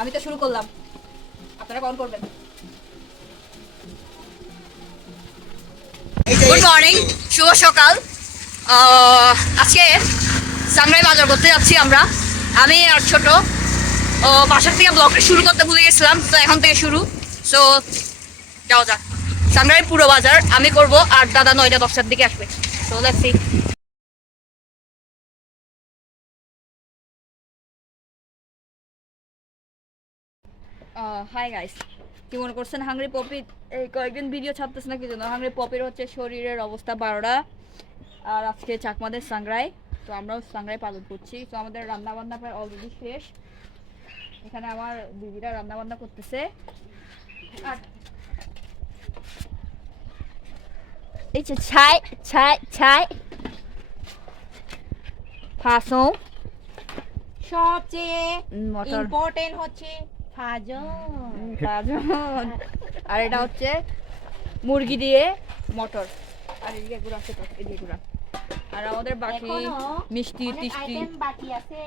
আমি তো শুরু করলাম, আপনারা কল করবেন। গুড মর্নিং, শুভ সকাল। আজকে সাংরাই বাজার করতে যাচ্ছি আমরা, আমি আর ছোট। বাসার থেকে ব্লগটা শুরু করতে ভুলে গেছিলাম, তো এখন থেকে শুরু। সো যাও যাক, সাংরাই পুরো বাজার আমি করব, আর দাদা 9টা-10টার দিকে আসবে। So let's see. Hi guys, কি মনে করছেন হাংরি পপি এই কয়েকদিন ভিডিও ছাড়তেছে না কি জন্য? হাংরি পপির হচ্ছে শরীরের অবস্থা 12টা, আর আজকে চাকমাদের সাংরাই, তো আমরাও সাংরাই পালন করছি। তো আমাদের রান্না বান্না প্রায় অলরেডি শেষ। এখানে আমার দিদিরা রান্না বান্না করতেছে, আর এই যে ছাই ছাই ছাই ফাসং সবচেয়ে মটর ইম্পর্টেন্ট হচ্ছে ফাজন। গাজর, আর এটা হচ্ছে মুরগি দিয়ে মটর, আর এদিকে গুঁড়া আছে, তো এদিকে গুঁড়া। আর আমাদের বাকি এখনো মিষ্টি অনেক টিষ্টি, আইটেম বাকি আছে।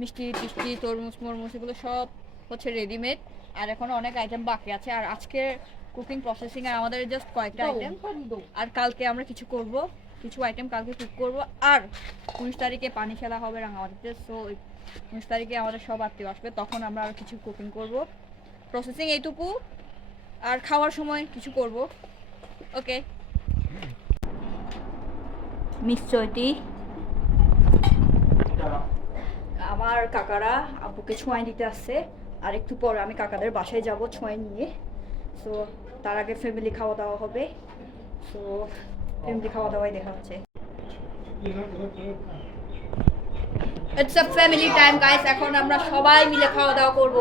মিষ্টি টিষ্টি, তরমুজ মরমুজ এগুলো সব হচ্ছে রেডিমেড, আর এখনো অনেক আইটেম বাকি আছে। আর আজকে কুকিং প্রসেসিং আর আমাদের জাস্ট কয়েকটা আইটেম, আর কালকে আমরা কিছু করব, কিছু আইটেম কালকে কুক করব। আর 19 তারিখে পানি খেলা হবে রাঙামাটিতে। সো 19 তারিখে আমাদের সব আত্মীয় আসবে, তখন আমরা আরও কিছু কুকিং করব। প্রসেসিং এইটুকু, আর খাওয়ার সময় কিছু করব। ওকে, নিশ্চয়টি আমার কাকারা আপুকে ছোঁয়াই দিতে আসছে, আর একটু পরে আমি কাকাদের বাসায় যাব ছোঁয়াই নিয়ে। সো তার আগে ফ্যামিলি খাওয়া দাওয়া হবে। সো ফ্যামিলি খাওয়া দাওয়াই দেখা হচ্ছে। It's a family time guys, এখন আমরা সবাই মিলে খাওয়া দাওয়া করব।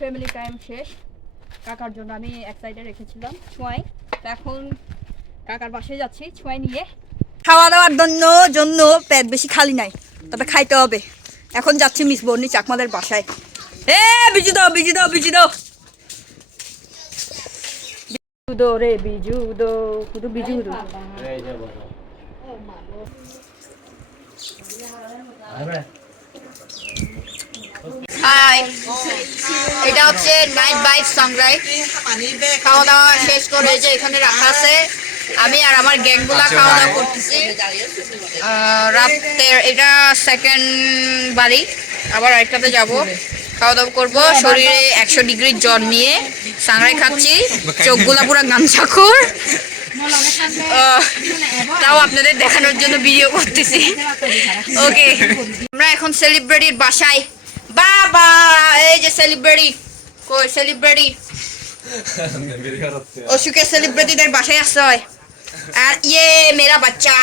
ফ্যামিলি টাইম শেষ, কাকার জন্য আমি এক সাইডে রেখেছিলাম ছোঁয়াই, তো এখন কাকার বাসায় যাচ্ছি ছোঁয়াই নিয়ে। খাওয়া দাওয়ার জন্য পেট বেশি খালি নাই, তবে খাইতে হবে। এখন যাচ্ছি মিস বর্ণি চাকমাদের বাসায়। এ বিজু দাও বিজু দাও বিজু দাও বিজু দো রে বিজু দো, শুধু বিজু দো। হাই, এটা হচ্ছে নাইট বাইট সাংরাই। খাওয়া দাওয়া শেষ করে যে এখানে রাখা আছে, আমি আর আমার গ্যাংগুলা খাওয়া দাওয়া করতেছি। রাতের এটা সেকেন্ড বাড়ি, আবার আরেকটাতে যাব, খাওয়া দাওয়া করবো। শরীরে 100 ডিগ্রির জ্বর নিয়ে সাংরাই খাচ্ছি, চোখগুলা পুরো গামছাখোর। তাও আপনাদের দেখানোর জন্য ভিডিও করতেছি। ওকে, আমরা এখন সেলিব্রিটির বাসায়। বাবা, এই যে সেলিব্রিটি, কই সেলিব্রিটি? অসুখের সেলিব্রিটিদের বাসায় আসতে হয়। আর ইয়ে মেরা বাচ্চা।